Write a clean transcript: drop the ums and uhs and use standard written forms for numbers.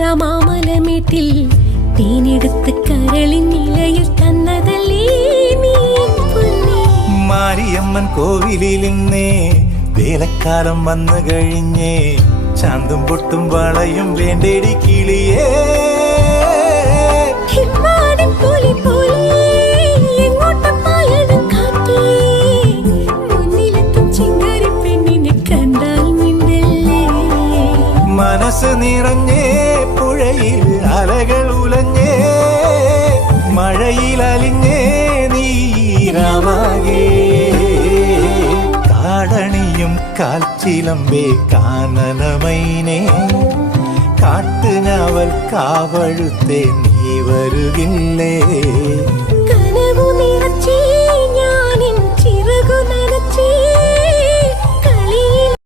മാമലമേട്ടിൽ തേനെടുത്ത് കരളിൻ നിലയിൽ തന്നതല്ലേ നീ പൊന്നേ. മാരിയമ്മൻ കോവിലിൽ നിന്നേ വേലക്കാലം വന്നു കഴിഞ്ഞേ ചാന്തും പൊട്ടും വളയും വേണ്ടേടി കിളിയേ. മനസ്സ് നിറഞ്ഞേ പുഴയിൽ അലകൾ ഉലഞ്ഞേ മഴയിൽ അലിഞ്ഞേ നീരാവാകേ. കാടണിയും കാൽച്ചിലമ്പേ കാനനമൈനേ കാട്ടുഞാവൽ കാവഴുത്തേ നീ വരുകില്ലേ.